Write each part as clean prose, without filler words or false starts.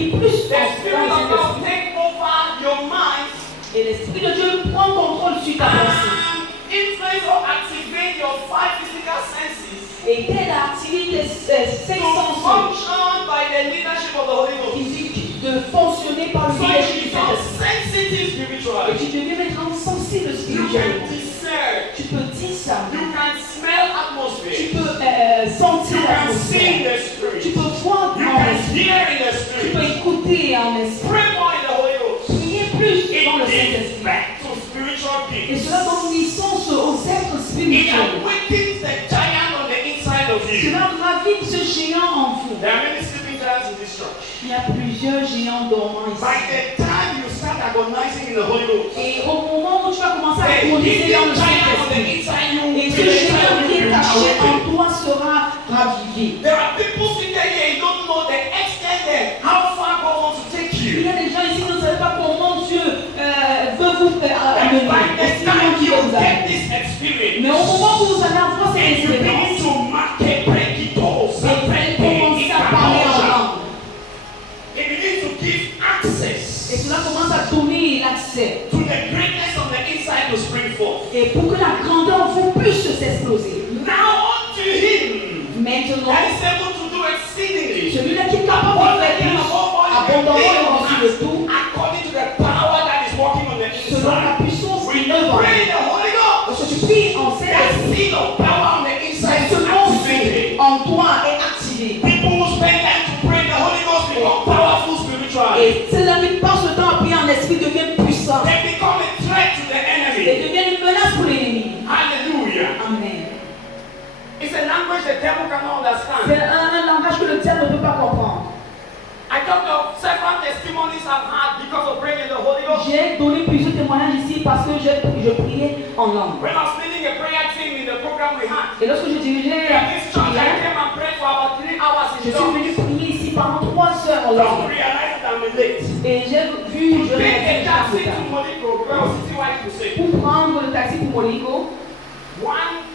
prie plus The dans Spirit le of God Saint-Esprit. take over your mind Et l'Esprit de Dieu prend contrôle sur ta pensée. and influence or activate your 5 physical senses Et t'aide à activer tes 5 to sens function by the leadership of the Holy Ghost. physiques de fonctionner par le So you leadership du become Saint-Esprit. sensitive Et spiritually. tu deviens maintenant sensible You can spirituellement. discern. Tu peux discerner. You can smell Tu atmosphere. peux sentir You can see in l'atmosphère. the Tu spirit. peux voir You en can esprit. hear in the Tu peux spirit. écouter en esprit. Pray more in the Holy Ghost. Prier plus dans le It gives Saint-Esprit. back to spiritual Et gifts. cela donne naissance aux êtres It spirituels. awakens the giant on the inside of you. Cela ravive ce géant en vous. There are many sleeping giants in this church. Il y a plusieurs géants dormants By ici. the time you start agonizing in the Holy Ghost, Et au moment où tu vas commencer à the agoniser dans le hidden giant on the Saint-Esprit, inside you et will ce géant qui est be caché en awakened. toi sera ravivé. There are people sitting here, you don't know the extent of how far God wants to take Il you. y a des gens ici qui ne savent pas comment Dieu veut vous And amener. by the Est-ce qu'il time veut you vous get amener? this experience, Mais au moment où vous allez avoir cette and you begin expérience, to market, break it all, et vous allez commencer à parler en langue, it begins to give access et cela commence à donner l'accès. to the greatness on the inside to spring forth. Et pour que la grandeur vous puisse s'exploser. Now unto him Maintenant, that is able to do exceedingly celui-là qui est capable de faire plus, abondamment et au-dessus de tout, according to the power that is working on the selon la inside. puissance We qui œuvre en pray nous. the Holy Ghost. Parce que tu pries en That Saint-Esprit, seed of power on the inside ce is activated. nom en toi est activé. People who spend time to pray the Holy Ghost become powerful spiritually. Et ceux-là qui passent le temps à prier en esprit deviennent puissants. They become a threat to the Et enemy. deviennent une menace pour l'ennemi. Hallelujah. Amen. It's a language the devil cannot understand. C'est un langage que le diable ne peut pas comprendre. I talked of several testimonies I've had because of praying in the Holy Ghost. J'ai donné plusieurs témoignages ici parce que je priais en langue. When I was leading a prayer team in the program we had, Et lorsque je dirigeais in la this church I prière, came and prayed for about 3 hours je in suis church. venu prier ici pendant 3 heures en Just langue. realize that I'm late. Et j'ai vu, je Take a réalisais taxi ça. to Molico, where I was sitting right to say. Pour prendre le taxi pour Molico, One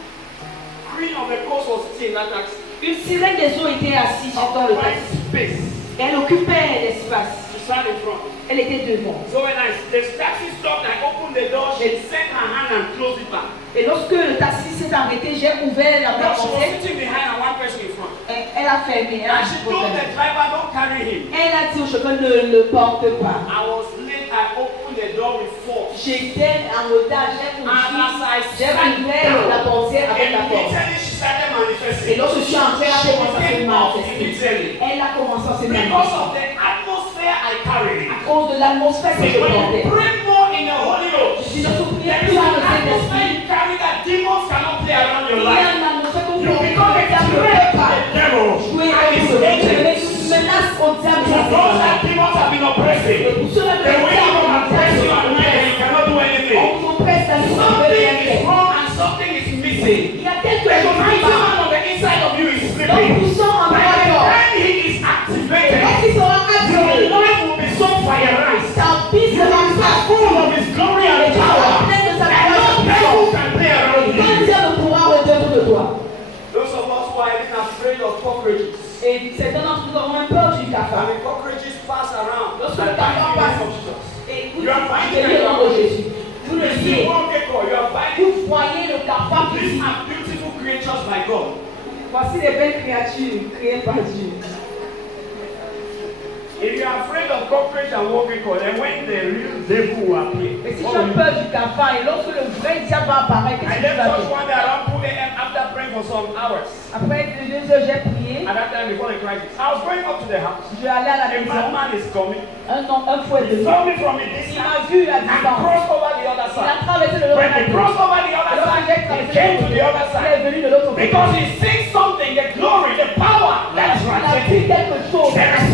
queen of the coast was sitting in that taxi. une sirène des eaux était assise dans le Occupied taxi. space. Et elle occupait l'espace. She sat in front. Elle était devant. So when the taxi stopped, I opened the door, she sent her hand and closed it back. Et lorsque le taxi s'est arrêté, j'ai ouvert la No, she was porte. sitting behind and one person in front. Elle a fermé. Elle a And she told the driver, don't carry him. Elle a dit au chauffeur, ne le porte pas. I was late, I opened the door with force. J'étais en retard, j'ai And as I j'ai sat ouvert la down, portière avec la porte. immediately she started Et manifesting. lorsque je suis entrée, elle a commencé à se Came off manifester. immediately. Elle a commencé à se Because manifester. of the atmosphere I carried. À cause de l'atmosphère que je When portais. you pray more in the Holy Je Ghost, dis, lorsque vous priez there plus is dans an le atmosphere Saint-Esprit, you carry that demons cannot play around il your y a life. une atmosphère que vous You pouvez become a pas threat to pas. the devil Jouer and his avec agents. une menace au diable. For those that demons have been oppressing, Et pour cela, the way you oppress you at night and you cannot do anything. on vous oppresse la nuit, vous ne pouvez rien Something is faire. wrong and something is missing. Il y a quelque The chose qui mighty va. man on the inside of you is Donc, sleeping. nous sommes en By the accord. time he is activated, Lorsqu'il sera your activé, life will be so fireized. ta vie You sera will be full of his glory and power. pleine de sa And no gloire. devil can play around Aucun you. diable ne pourra autour de toi. Those of us who are even afraid of cockroaches, Et certains d'entre nous avons peur du cafard. and the cockroaches pass around, Lorsque like le cafard passe, binding Jesus. et vous You are voyez binding le nom de Jésus. Vous le You see voyez. one gecko, you are binding. Vous voyez le cafard These ici. are beautiful creatures by God. Voici les belles créatures créées par Dieu. If you are afraid of cockroach and war gecko, then when the real devil will appear, Mais si tu what as will you peur du cafard et lorsque le vrai diable va apparaître, I qu'est-ce que tu left vas church faire? one day around 2 a.m. after praying for some hours. Après 2 heures, j'ai prié. At that time before the crisis, I was going up to the house. Je vais aller à la A maison. madman is coming. Un fouet de He lui. saw me from a Il distance m'a vu à and distance. crossed over the other Il a side. traversé de l'autre When he côté. crossed over the other Lorsque side, j'ai he traversé came to the other il est side. venu de l'autre côté. Because he sees something, the glory, the power that is Il a vu radiating. quelque chose. There is